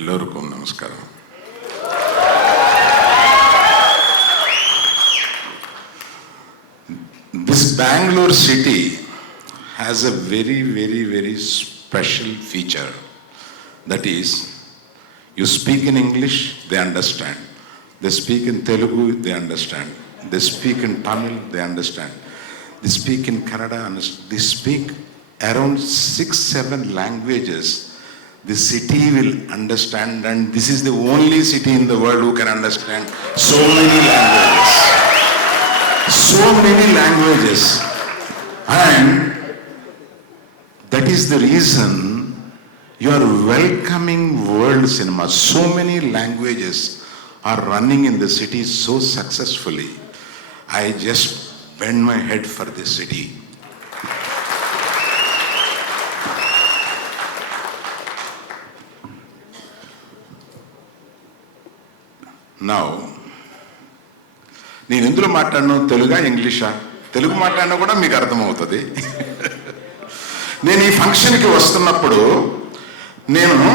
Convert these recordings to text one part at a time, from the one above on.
ఎల్లరికూ నమస్కారం. This Bangalore city has a very special feature. That is, you speak in English, they understand. They speak in Telugu, they understand. They speak in Tamil, they understand. They speak in Kannada, they speak around 6-7 languages. The city will understand, and this is the only city in the world who can understand so many languages. So many languages. And that is the reason you are welcoming world cinema. So many languages are running in the city so successfully. I just bend my head for this city. Now, నేను ఎందులో మాట్లాడను, తెలుగా ఇంగ్లీషా? తెలుగు మాట్లాడినా కూడా మీకు అర్థమవుతుంది. నేను ఈ ఫంక్షన్కి వస్తున్నప్పుడు నేను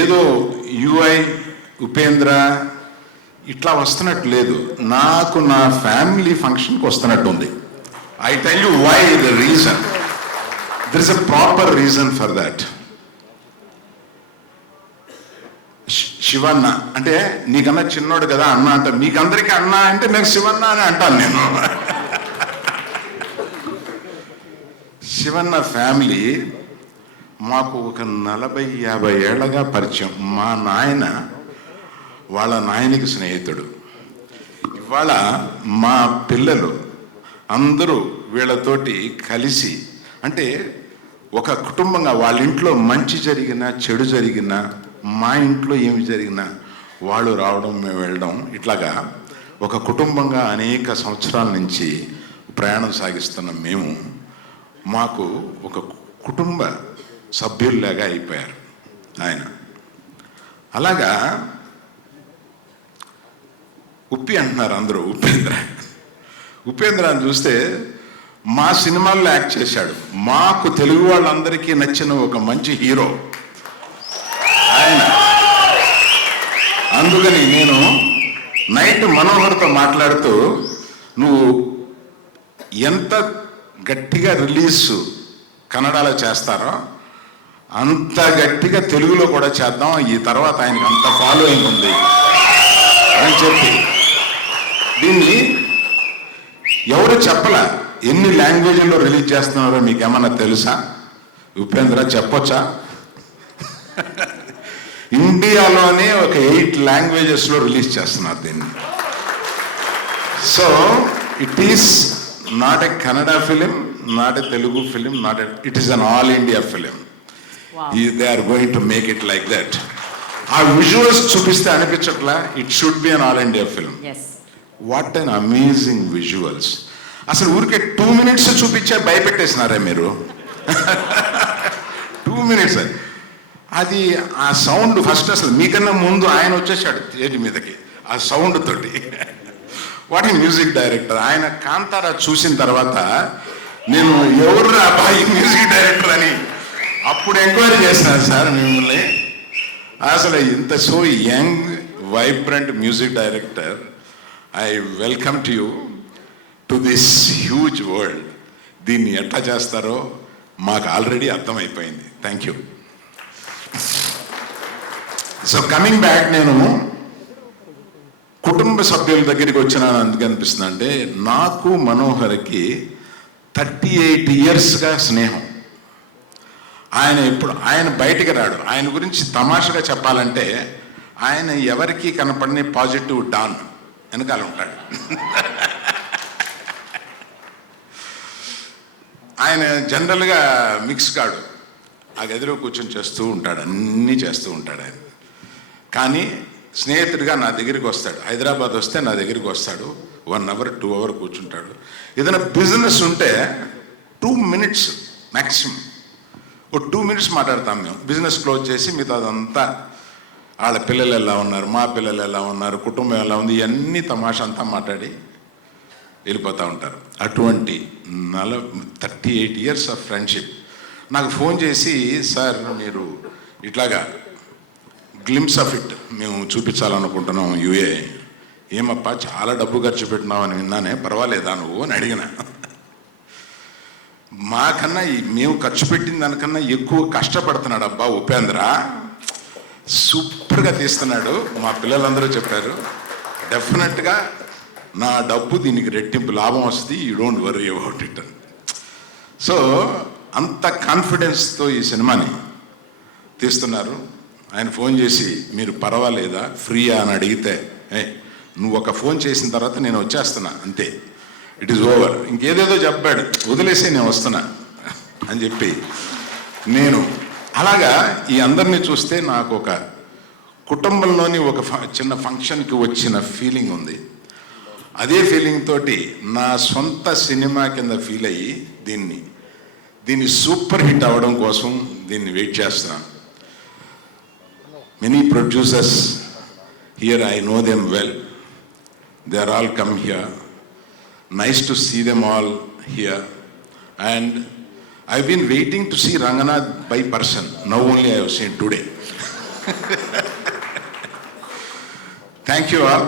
ఏదో యుఐ ఉపేంద్ర ఇట్లా వస్తున్నట్టు లేదు, నాకు నా ఫ్యామిలీ ఫంక్షన్కి వస్తున్నట్టు ఉంది. I tell you why the reason. There is a proper reason for that. Shivanna అంటే నీకన్నా చిన్నోడు కదా అన్న అంట, మీకందరికీ అన్న అంటే నాకు శివన్న అని అంటాను నేను. శివన్న ఫ్యామిలీ మాకు ఒక 40-50 ఏళ్ళగా పరిచయం. మా నాయన వాళ్ళ నాయనకి స్నేహితుడు. ఇవాళ మా పిల్లలు అందరూ వీళ్ళతోటి కలిసి, అంటే ఒక కుటుంబంగా వాళ్ళ ఇంట్లో మంచి జరిగినా చెడు జరిగినా, మా ఇంట్లో ఏమి జరిగినా వాళ్ళు రావడం మేము వెళ్ళడం, ఇట్లాగా ఒక కుటుంబంగా అనేక సంవత్సరాల నుంచి ప్రయాణం సాగిస్తున్న మేము మాకు ఒక కుటుంబ సభ్యుల్లాగా అయిపోయారు ఆయన. అలాగా ఉప్పి అంటున్నారు అందరూ, ఉపేంద్ర అని చూస్తే మా సినిమాల్లో యాక్ట్ చేశాడు. మాకు తెలుగు వాళ్ళందరికీ నచ్చిన ఒక మంచి హీరో ఆయన. అందుకని నేను నైట్ మనోహర్తో మాట్లాడుతూ, నువ్వు ఎంత గట్టిగా రిలీజ్ కన్నడలో చేస్తారో అంత గట్టిగా తెలుగులో కూడా చేద్దాం, ఈ తర్వాత ఆయనకి అంత ఫాలోయింగ్ ఉంది అని చెప్పి, దీన్ని ఎవరు చెప్పలా. ఎన్ని లాంగ్వేజ్లో రిలీజ్ చేస్తున్నారో మీకేమన్నా తెలుసా? ఉపేంద్ర చెప్పొచ్చా? ఇండియాలోనే ఒక 8 లాంగ్వేజెస్లో రిలీజ్ చేస్తున్నారు దీన్ని. So it is not a Kannada film, not a Telugu film, it is an all India film. They are going to make it like that. ఆ విజువల్స్ చూపిస్తే అనిపించట్లా it should be an all India film. What an amazing visuals. అసలు ఊరికే 2 minutes చూపించే భయపెట్టేసినారే మీరు. 2 minutes అది. ఆ sound first అసలు మీకన్నా ముందు ఆయన వచ్చేసాడు స్టేజ్ మీదకి ఆ సౌండ్ తోటి. వాట్ ఈ మ్యూజిక్ డైరెక్టర్. ఆయన కాంతారా చూసిన తర్వాత నేను ఎవరు అబ్బాయి మ్యూజిక్ డైరెక్టర్ అని అప్పుడు ఎంక్వైరీ చేసినాను సార్ మిమ్మల్ని. అసలు ఇంత so young vibrant music director, I welcome to you to this huge world. దీన్ని ఎట్లా చేస్తారో మాకు ఆల్రెడీ అర్థమైపోయింది. Thank you. So coming back, నేను కుటుంబ సభ్యుల దగ్గరికి వచ్చినాను. అందుకు అనిపిస్తుంది అంటే నాకు మనోహర్కి 38 yearsగా స్నేహం. ఆయన బయటికి రాడు. ఆయన గురించి తమాషగా చెప్పాలంటే ఆయన ఎవరికి కనపడని పాజిటివ్ డాన్ వెనకాల ఉంటాడు. ఆయన జనరల్గా మిక్స్ కాడు. ఆ గదిలో కూర్చొని చేస్తూ ఉంటాడు, అన్నీ చేస్తూ ఉంటాడు ఆయన. కానీ స్నేహితుడిగా నా దగ్గరికి వస్తాడు. హైదరాబాద్ వస్తే నా దగ్గరికి వస్తాడు. 1 hour 2 hours కూర్చుంటాడు. ఏదైనా బిజినెస్ ఉంటే 2 minutes మ్యాక్సిమం, ఓ 2 minutes మాట్లాడతాం మేము. బిజినెస్ క్లోజ్ చేసి మిగతా అదంతా వాళ్ళ పిల్లలు ఎలా ఉన్నారు, మా పిల్లలు ఎలా ఉన్నారు, కుటుంబం ఎలా ఉంది, ఇవన్నీ తమాషా అంతా మాట్లాడి వెళ్ళిపోతూ ఉంటారు. అటువంటి 38 years ఆఫ్ ఫ్రెండ్షిప్. నాకు ఫోన్ చేసి, సార్ మీరు ఇట్లాగా గ్లిమ్స్ ఆఫ్ ఇట్ మేము చూపించాలనుకుంటున్నాం యూఏ. ఏమప్పా చాలా డబ్బు ఖర్చు పెట్టినావు అని విన్నానే, పర్వాలేదా నువ్వు అని అడిగిన. మాకన్నా మేము ఖర్చు పెట్టిన దానికన్నా ఎక్కువ కష్టపడుతున్నాడు అబ్బా ఉపేంద్ర, సూపర్గా తీస్తున్నాడు. మా పిల్లలందరూ చెప్పారు డెఫినెట్గా నా డబ్బు దీనికి రెట్టింపు లాభం వస్తుంది, you don't worry about it అని. సో అంత కాన్ఫిడెన్స్తో ఈ సినిమాని తీస్తున్నారు. ఆయన ఫోన్ చేసి మీరు పర్వాలేదా ఫ్రీయా అని అడిగితే, నువ్వు ఒక ఫోన్ చేసిన తర్వాత నేను వచ్చేస్తున్నా అంతే, ఇట్ ఈస్ ఓవర్, ఇంకేదేదో చెప్పాడు వదిలేసి నేను వస్తున్నా అని చెప్పి నేను అలాగా ఈ అందరినీ చూస్తే నాకు ఒక కుటుంబంలోని ఒక చిన్న ఫంక్షన్కి వచ్చిన ఫీలింగ్ ఉంది. అదే ఫీలింగ్ తోటి నా సొంత సినిమా కింద ఫీల్ అయ్యి దీన్ని సూపర్ హిట్ అవ్వడం కోసం దీన్ని వెయిట్ చేస్తున్నాను. Many producers here, I know them well, they are all come here. Nice to see them all here, and I've been waiting to see Ranganath by person. Now only I have seen today. Thank you all.